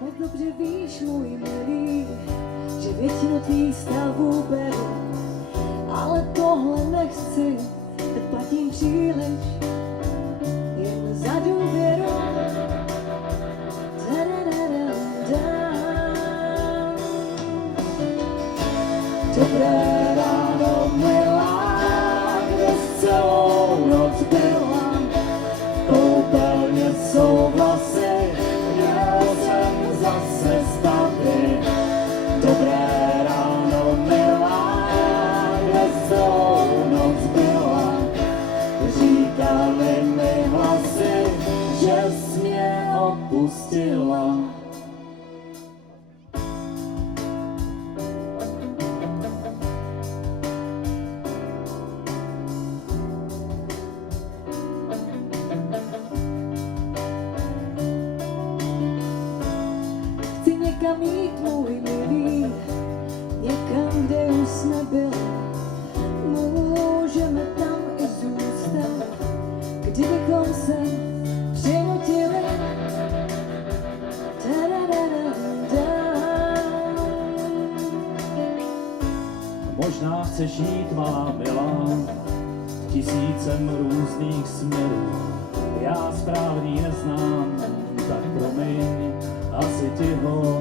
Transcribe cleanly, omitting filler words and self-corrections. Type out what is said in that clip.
Moc dobře víš, můj milý, že většinu tvých stavů beru, ale tohle nechci, teď platím příliš, jen za důvěru. Dobré ráno, milá, kde jsi celou noc byla, koupelně jsou vlasy, měl jsem zase stavy. Dobré ráno, milá, kde jsi celou noc byla, říkali mi hlasy, že jsi mě opustila. Chci někam jít, můj milý, někam, kde už nebyl. Můžeme tam i zůstat, kdybychom se přinutili. Možná chceš jít, má milá, tisícem různých směrů. Já správný neznám, tak promiň, asi ti ho